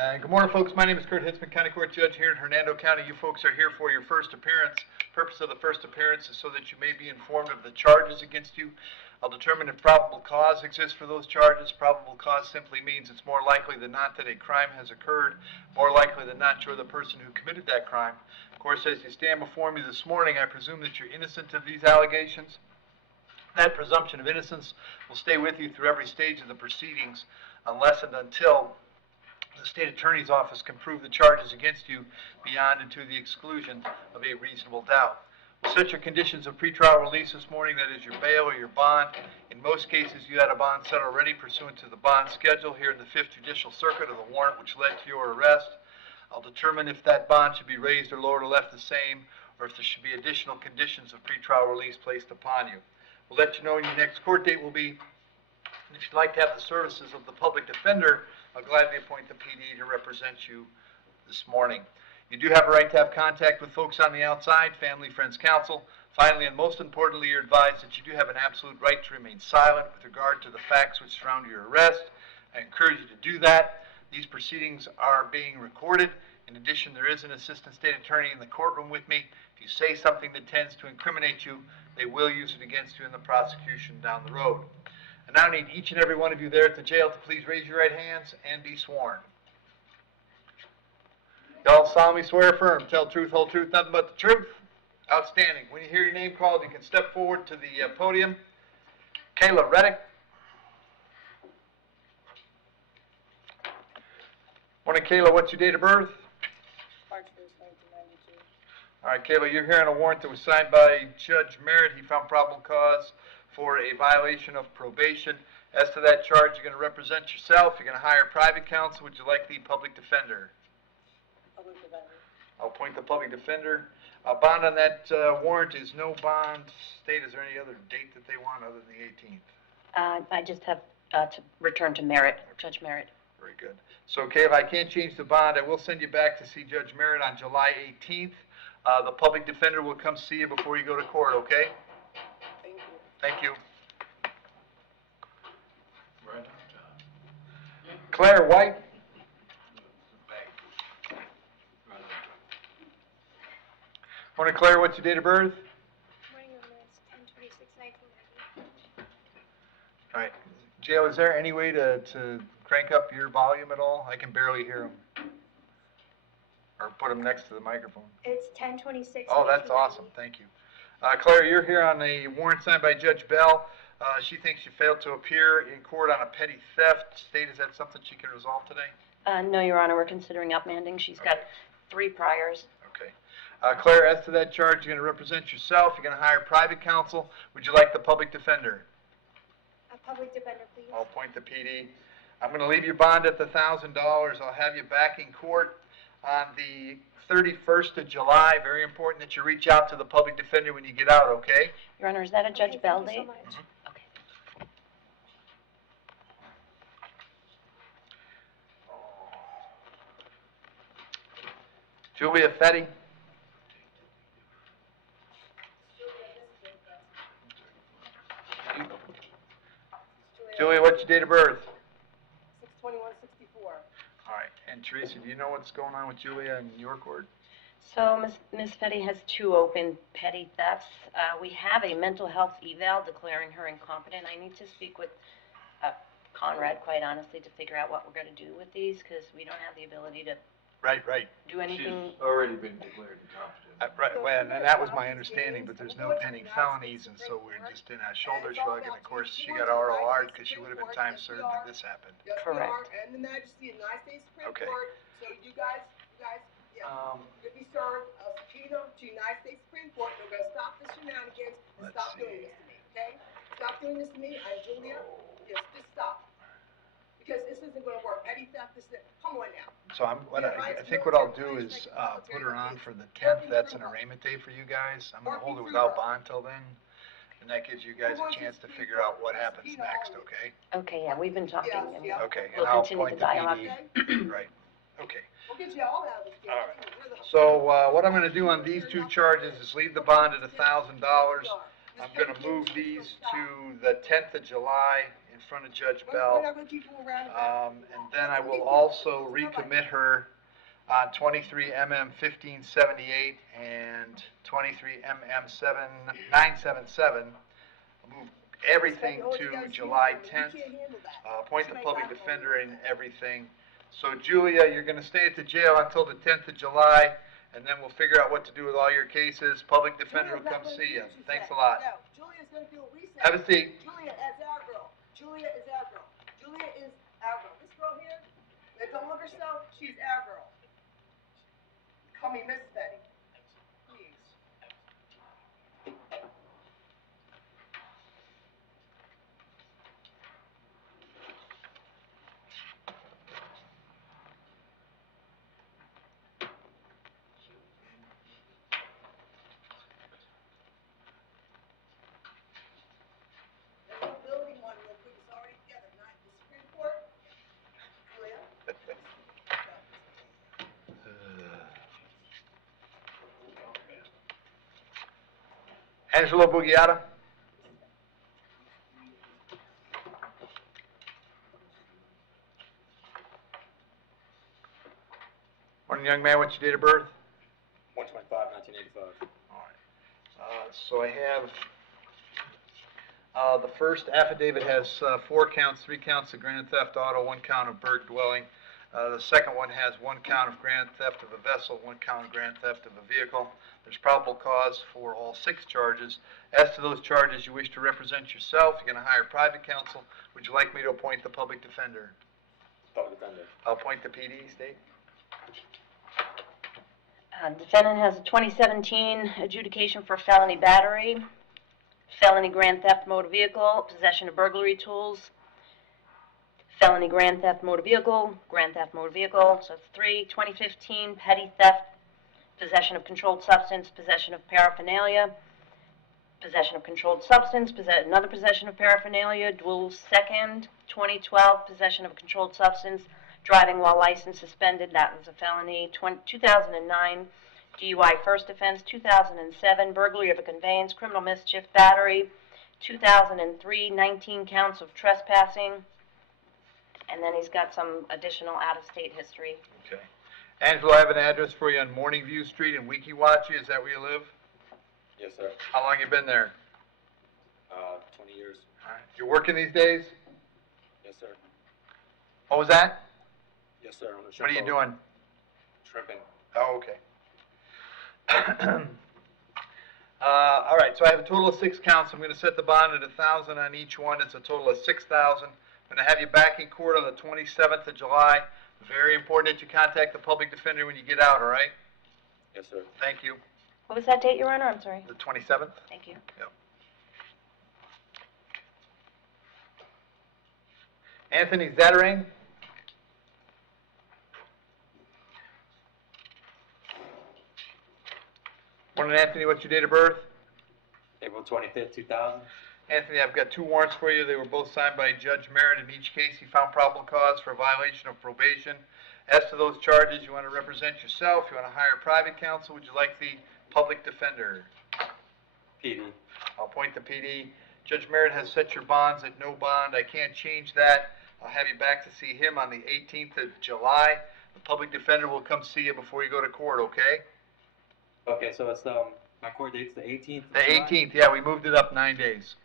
Good morning, folks. My name is Hitzemann, County Court Judge here in Hernando County. You folks are here for your first appearance. Purpose of the first appearance is so that you may be informed of the charges against you. I'll determine if probable cause exists for those charges. Probable cause simply means it's more likely than not that a crime has occurred. More likely than not, you're the person who committed that crime. Of course, as you stand before me this morning, I presume that you're innocent of these allegations. That presumption of innocence will stay with you through every stage of the proceedings unless and until the state attorney's office can prove the charges against you beyond and to the exclusion of a reasonable doubt. We'll set your conditions of pretrial release this morning, that is your bail or your bond. In most cases, you had a bond set already pursuant to the bond schedule here in the 5th Judicial Circuit of the warrant which led to your arrest. I'll determine if that bond should be raised or lowered or left the same, or if there should be additional conditions of pretrial release placed upon you. We'll let you know when your next court date will be. And if you'd like to have the services of the public defender, I'll gladly appoint the PD to represent you this morning. You do have a right to have contact with folks on the outside, family, friends, counsel. Finally, and most importantly, you're advised that you do have an absolute right to remain silent with regard to the facts which surround your arrest. I encourage you to do that. These proceedings are being recorded. In addition, there is an assistant state attorney in the courtroom with me. If you say something that tends to incriminate you, they will use it against you in the prosecution down the road. I now need each and every one of you there at the jail to please raise your right hands and be sworn. Y'all solemnly swear affirm, tell the truth, whole truth, nothing but the truth. Outstanding. When you hear your name called, you can step forward to the podium. Kayla Reddick. Morning, Kayla. What's your date of birth? March 1st, 1992. All right, Kayla, you're here on a warrant that was signed by Judge Merritt. He found probable cause for a violation of probation. As to that charge, you're going to represent yourself. You're going to hire private counsel. Would you like the public defender? Public defender. I'll appoint the public defender. A bond on that warrant is no bond. State, is there any other date that they want other than the 18th? I just have to return to Merritt, Judge Merritt. Very good. So, Kayla, I can't change the bond. I will send you back to see Judge Merritt on July 18th. The public defender will come see you before you go to court, okay? Thank you. Thank you. Claire White. Morning, Claire. What's your date of birth? Morning, Miss. 10/26/1990. All right. Jail, is there any way to crank up your volume at all? I can barely hear them. Or put them next to the microphone. It's 10/26. Oh, that's awesome. Thank you. Claire, you're here on a warrant signed by Judge Bell. She thinks you failed to appear in court on a petty theft. State, is that something she can resolve today? No, Your Honor, we're considering upmanding. She's got 3 priors. Okay. Claire, as to that charge, you're going to represent yourself. You're going to hire private counsel. Would you like the public defender? A public defender, please. I'll appoint the PD. I'm going to leave your bond at the $1,000. I'll have you back in court on the 31st of July. Very important that you reach out to the public defender when you get out, okay? Your Honor, is that a Judge Bell Thank you date? so much. Okay. Julia Fetty. Julia, what's your date of birth? 6/21/64. All right. And Teresa, do you know what's going on with Julia in your court? So Ms. Fetty has 2 open petty thefts. We have a mental health eval declaring her incompetent. I need to speak with Conrad, quite honestly, to figure out what we're going to do with these, because we don't have the ability to Right. do anything. She's already been declared incompetent. Right. Well, and that was my understanding, but there's no pending felonies, and so we're just in a shoulder shrug. And of course, she got ROR'd because she would have been time served if this happened. Yes, Correct. we are, and the Majesty of the United States Supreme Okay. Court. So you guys, yeah, you'll be served a subpoena to United States Supreme Court. We're going to stop this shenanigans and Let's stop see. doing this to me, okay? Stop doing this to me. I'm Julia. Just stop. Because this isn't going to work. Petty theft, this is, come on now. So I think what I'll do is put her on for the 10th. That's an arraignment day for you guys. I'm going to hold it without bond till then, and that gives you guys a chance to figure out what happens next, okay? Okay, yeah, we've been talking. And Yeah. Okay, and We'll I'll continue appoint the the dialogue. PD. Right. Okay. We'll get you all out of this game. All right. So what I'm going to do on these 2 charges is leave the bond at $1,000. I'm going to move these to the 10th of July in front of Judge We're Bell. not going to keep you around. And then I will also recommit her on 23 MM 1578 and 23 MM 977. Move everything to July 10th. Appoint the public defender and everything. So Julia, you're going to stay at the jail until the 10th of July, and then we'll figure out what to do with all your cases. Public defender will come see you. Thanks a lot. No, Julia's gonna do a recess. Have a seat. Julia is our girl. Julia is our girl. Julia is our girl. This girl here, that don't love herself, she's our girl. Call me Miss Betty. Please. The new building one real quick is already together, not the Supreme Court. Julia? Angelo Bugiata. Morning, young man. What's your date of birth? 1/25/1985. All right. So I have, the first affidavit has 4 counts, 3 counts of grand theft auto, 1 count of burg dwelling. The second one has 1 count of grand theft of a vessel, 1 count of grand theft of a vehicle. There's probable cause for all 6 charges. As to those charges, you wish to represent yourself. You're going to hire private counsel. Would you like me to appoint the public defender? Public defender. I'll appoint the PD, state. Defendant has a 2017 adjudication for felony battery, felony grand theft motor vehicle, possession of burglary tools, felony grand theft motor vehicle, so it's 3, 2015 petty theft, possession of controlled substance, possession of paraphernalia, possession of controlled substance, another possession of paraphernalia, dual second, 2012 possession of a controlled substance, driving while license suspended, that was a felony, 2009 DUI first offense, 2007 burglary of a conveyance, criminal mischief, battery, 2003 19 counts of trespassing, and then he's got some additional out-of-state history. Okay. Angelo, I have an address for you on Morning View Street in Wekiwachi. Is that where you live? Yes, sir. How long you been there? 20 years. All right. You working these days? Yes, sir. What was that? Yes, sir. On the What are you shrimp doing? boat. Shrimping. Oh, okay. All right, so I have a total of 6 counts. I'm going to set the bond at $1,000 on each one. It's a total of $6,000. I'm going to have you back in court on the 27th of July. Very important that you contact the public defender when you get out, all right? Yes, sir. Thank you. What was that date, Your Honor? I'm sorry. The 27th? Thank you. Yep. Anthony Zatterang? Morning, Anthony. What's your date of birth? April 25th, 2000. Anthony, I've got 2 warrants for you. They were both signed by Judge Merritt. In each case, he found probable cause for violation of probation. As to those charges, you want to represent yourself, you want to hire private counsel, would you like the public defender? PD. I'll appoint the PD. Judge Merritt has set your bonds at no bond. I can't change that. I'll have you back to see him on the 18th of July. The public defender will come see you before you go to court, okay? Okay, so it's my court date's the 18th. The 18th, yeah, we moved it up 9 days.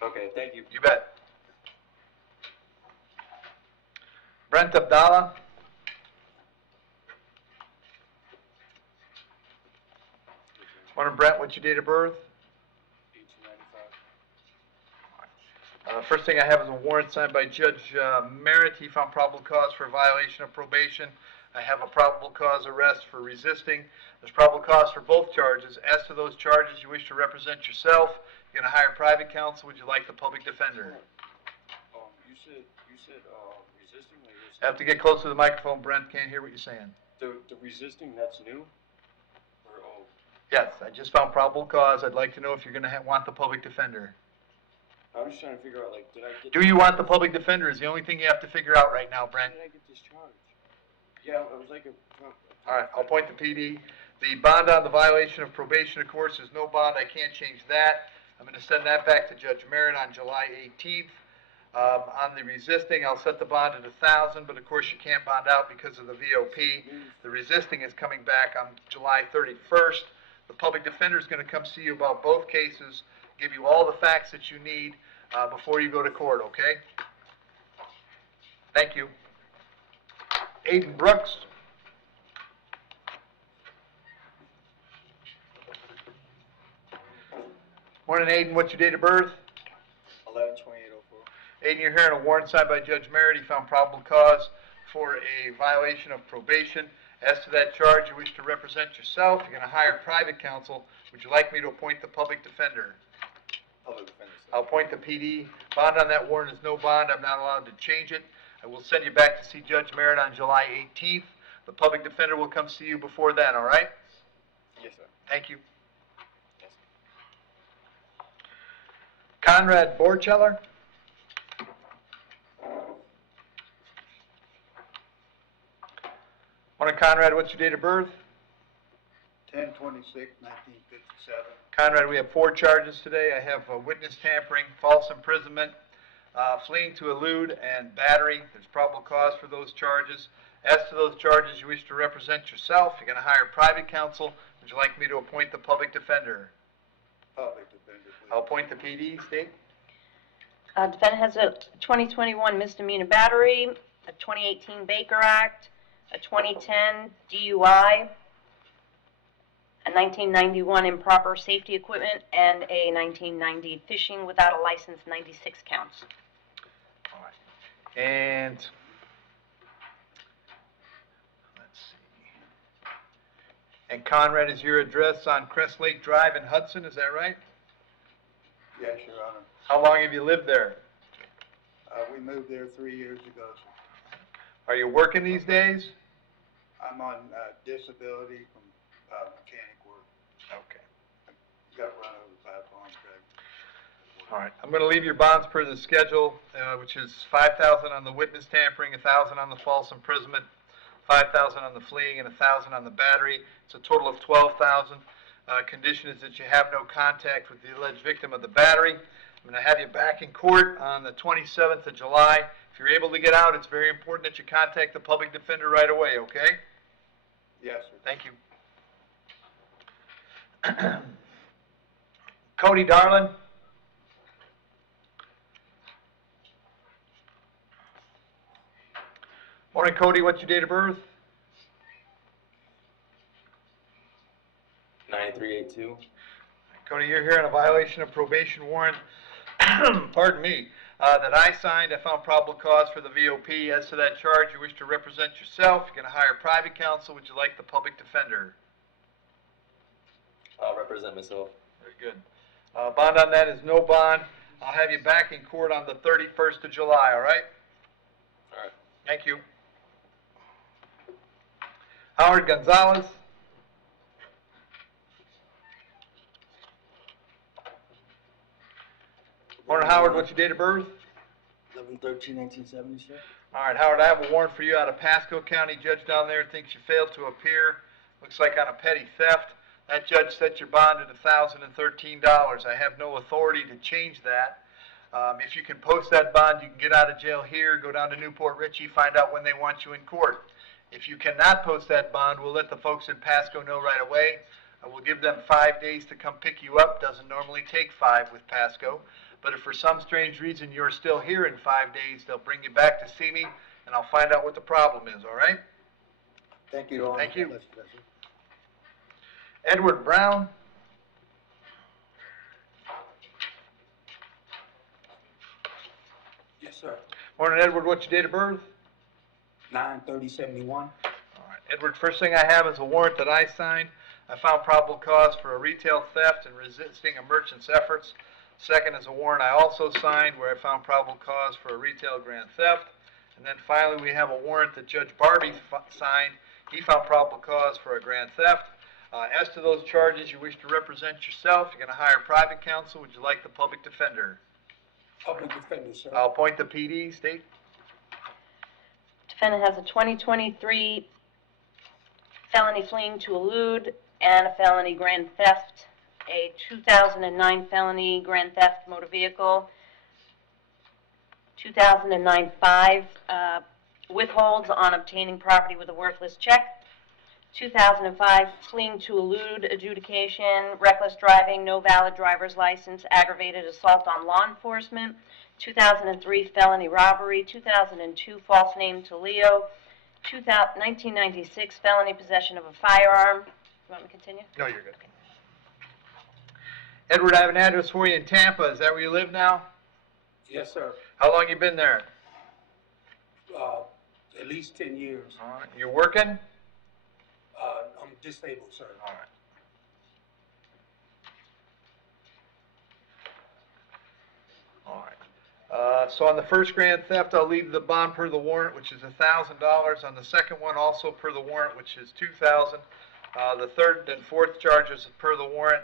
Okay, thank you. You bet. Brent Abdallah. Morning, Brent. What's your date of birth? 1895. First thing I have is a warrant signed by Judge Merritt. He found probable cause for violation of probation. I have a probable cause arrest for resisting. There's probable cause for both charges. As to those charges, you wish to represent yourself. You're going to hire private counsel. Would you like the public defender? You said, resisting, like You have to get close to the microphone, Brent. Can't hear what you're saying. the resisting, that's new? Or, oh, Yes, I just found probable cause. I'd like to know if you're going to want the public defender. I'm just trying to figure out, like, did I get? Do you want the public defender is the only thing you have to figure out right now, How Brent. did I get discharged? Yeah, it was like a. All right, I'll point the PD. The bond on the violation of probation, of course, is no bond. I can't change that. I'm going to send that back to Judge Merritt on July 18th. On the resisting, I'll set the bond at 1,000, but of course you can't bond out because of the VOP. The resisting is coming back on July 31st. The public defender is going to come see you about both cases, give you all the facts that you need before you go to court, okay? Thank you. Aiden Brooks. Morning, Aiden. What's your date of birth? 11/28/04. Aiden, you're hearing a warrant signed by Judge Merritt. He found probable cause for a violation of probation. As to that charge, you wish to represent yourself. You're going to hire private counsel. Would you like me to appoint the public defender? Public defender, sir. I'll appoint the PD. Bond on that warrant is no bond. I'm not allowed to change it. I will send you back to see Judge Merritt on July 18th. The public defender will come see you before then, all right? Yes, sir. Thank you. Yes. Conrad Borcheller. Morning, Conrad. What's your date of birth? 10/26/1957. Conrad, we have 4 charges today. I have witness tampering, false imprisonment, fleeing to elude, and battery. There's probable cause for those charges. As to those charges, you wish to represent yourself. You're going to hire private counsel. Would you like me to appoint the public defender? Public defender, please. I'll appoint the PD. State. Defendant has a 2021 misdemeanor battery, a 2018 Baker Act, a 2010 DUI, a 1991 improper safety equipment, and a 1990 fishing without a license, 96 counts. All right. And let's see. And Conrad, is your address on Crest Lake Drive in Hudson? Is that right? Yes, Your Honor. How long have you lived there? We moved there 3 years ago, sir. Are you working these days? I'm on disability from mechanic work. Okay. Got run over by a farm truck. All right. I'm going to leave your bonds per the schedule, which is $5,000 on the witness tampering, $1,000 on the false imprisonment, $5,000 on the fleeing, and $1,000 on the battery. It's a total of $12,000. Condition is that you have no contact with the alleged victim of the battery. I'm going to have you back in court on the 27th of July. If you're able to get out, it's very important that you contact the public defender right away, okay? Yes, sir. Thank you. Cody Darlin. Morning, Cody. What's your date of birth? 9382. Cody, you're here on a violation of probation warrant, pardon me, that I signed. I found probable cause for the VOP. As to that charge, you wish to represent yourself. You're going to hire private counsel. Would you like the public defender? I'll represent myself. Very good. Bond on that is no bond. I'll have you back in court on the 31st of July, all right? All right. Thank you. Howard Gonzalez. Morning, Howard. What's your date of birth? 11/13/1970, sir. All right, Howard, I have a warrant for you out of Pasco County. Judge down there thinks you failed to appear. Looks like on a petty theft. That judge set your bond at $1,013. I have no authority to change that. If you can post that bond, you can get out of jail here, go down to Newport Richey, find out when they want you in court. If you cannot post that bond, we'll let the folks in Pasco know right away. We'll give them 5 days to come pick you up. Doesn't normally take 5 with Pasco. But if for some strange reason you're still here in 5 days, they'll bring you back to see me, and I'll find out what the problem is, all right? Thank you, Your Honor. Thank you. Mr. President. Edward Brown. Yes, sir. Morning, Edward. What's your date of birth? 9/30/71. All right, Edward, first thing I have is a warrant that I signed. I found probable cause for a retail theft and resisting a merchant's efforts. Second is a warrant I also signed where I found probable cause for a retail grand theft. And then finally, we have a warrant that Judge Barbie signed. He found probable cause for a grand theft. As to those charges, you wish to represent yourself. You're going to hire private counsel. Would you like the public defender? Public defender, sir. I'll appoint the PD. State. Defendant has a 2023 felony fleeing to elude and a felony grand theft, a 2009 felony grand theft motor vehicle, 2009-5, withholds on obtaining property with a worthless check. 2005, fleeing to elude adjudication, reckless driving, no valid driver's license, aggravated assault on law enforcement. 2003, felony robbery. 2002, false name to Leo. 1996, felony possession of a firearm. You want me to continue? No, you're good. Edward, I have an address for you in Tampa. Is that where you live now? Yes, sir. How long you been there? At least 10 years. All right. You working? I'm disabled, sir. All right. All right. So on the first grand theft, I'll leave the bond per the warrant, which is $1,000. On the second one, also per the warrant, which is $2,000. The third and fourth charges per the warrant,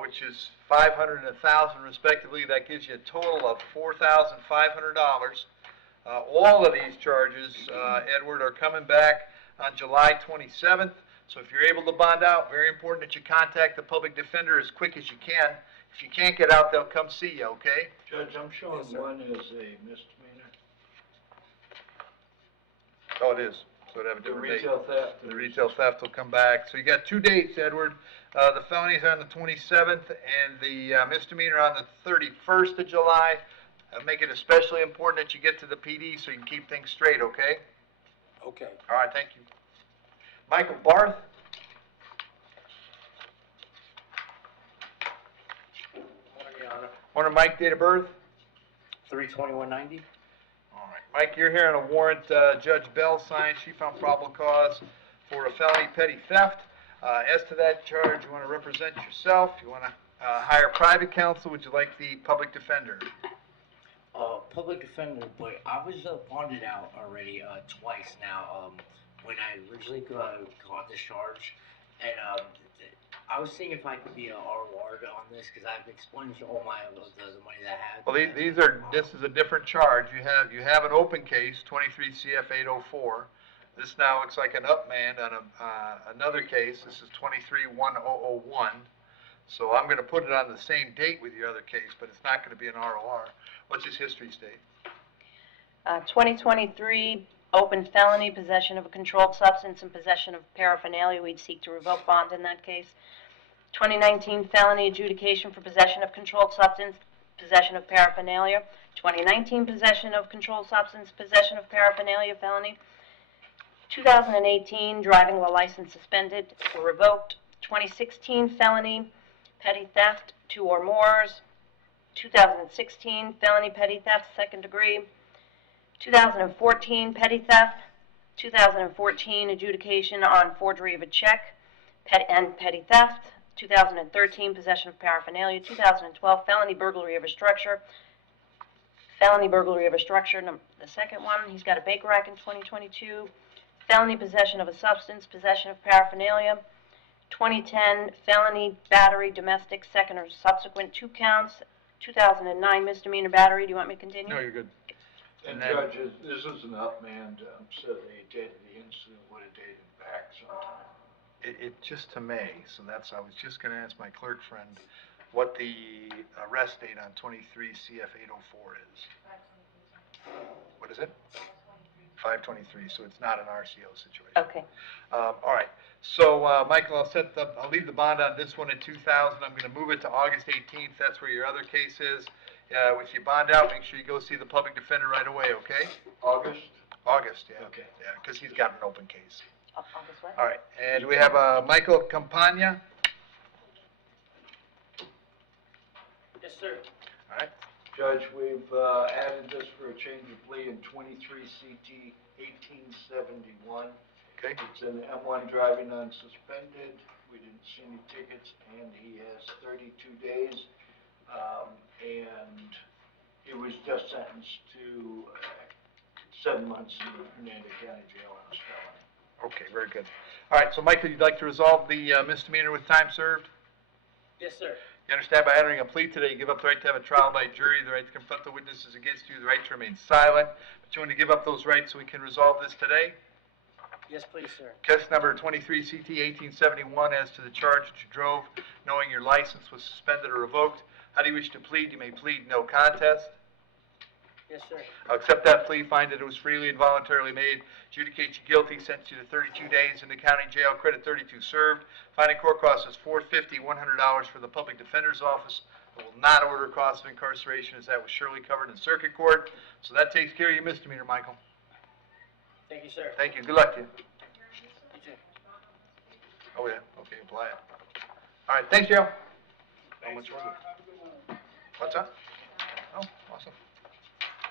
which is $500 and $1,000 respectively. That gives you a total of $4,500. All of these charges, Edward, are coming back on July 27th. So if you're able to bond out, very important that you contact the public defender as quick as you can. If you can't get out, they'll come see you, okay? Judge, I'm showing Yes, sir. one is a misdemeanor. Oh, it is. So it'd have a The different date. retail theft. The retail theft will come back. So you got 2 dates, Edward. The felonies are on the 27th and the misdemeanor on the 31st of July. Make it especially important that you get to the PD so you can keep things straight, okay? Okay. All right, thank you. Michael Barth? Morning, Mike, date of birth? 3/21/90. All right, Mike, you're here on a warrant Judge Bell signed. She found probable cause for a felony petty theft. As to that charge, you want to represent yourself? You want to hire private counsel? Would you like the public defender? Public defender, but I was bonded out already twice now. When I originally got this charge, and I was seeing if I could be a ROR on this because I've expunged all my the money that I had. Well, this is a different charge. You have an open case, 23 CF 804. This now looks like an upmand on another case. This is 23 1001. So I'm going to put it on the same date with your other case, but it's not going to be an ROR. What's his history state? 2023, open felony, possession of a controlled substance, and possession of paraphernalia. We'd seek to revoke bond in that case. 2019, felony adjudication for possession of controlled substance, possession of paraphernalia. 2019, possession of controlled substance, possession of paraphernalia, felony. 2018, driving while license suspended or revoked. 2016, felony, petty theft, 2 or more. 2016, felony petty theft, second degree. 2014, petty theft. 2014, adjudication on forgery of a check and petty theft. 2013, possession of paraphernalia. 2012, felony burglary of a structure. Felony burglary of a structure, the second one. He's got a bake rack in 2022. Felony possession of a substance, possession of paraphernalia. 2010, felony battery, domestic, second or subsequent, 2 counts. 2009, misdemeanor battery. Do you want me to continue? No, you're good. And then- Judge, this is an upmand, so the incident would have dated back sometime. It just to May, so I was just going to ask my clerk friend what the arrest date on 23 CF 804 is. What is it? 523, so it's not an RCO situation. Okay. All right. So, Michael, I'll leave the bond on this one at 2,000. I'm going to move it to August 18th. That's where your other case is. If you bond out, make sure you go see the public defender right away, okay? August? August, yeah. Okay. Yeah, because he's got an open case. August what? All right. And we have Michael Campagna. Yes, sir. All right. Judge, we've added this for a change of plea in 23 CT 1871. Okay. It's an M1 driving unsuspended. We didn't see any tickets, and he has 32 days. And he was just sentenced to 7 months in Hernando County Jail on his felony. Okay, very good. All right, so Michael, you'd like to resolve the misdemeanor with time served? Yes, sir. You understand by entering a plea today, you give up the right to have a trial by jury, the right to confront the witnesses against you, the right to remain silent. But you want to give up those rights so we can resolve this today? Yes, please, sir. Case number 23 CT 1871 as to the charge that you drove knowing your license was suspended or revoked. How do you wish to plead? You may plead no contest. Yes, sir. I'll accept that plea, find that it was freely and voluntarily made, adjudicate you guilty, sentence you to 32 days in the county jail, credit 32 served. Finding court costs is $450, $100 for the public defender's office. I will not order costs of incarceration, as that was surely covered in circuit court. So that takes care of your misdemeanor, Michael. Thank you, sir. Thank you, good luck to you. You too. Oh, yeah, okay, apply it. All right, thanks, Joe. How much was it? What's that?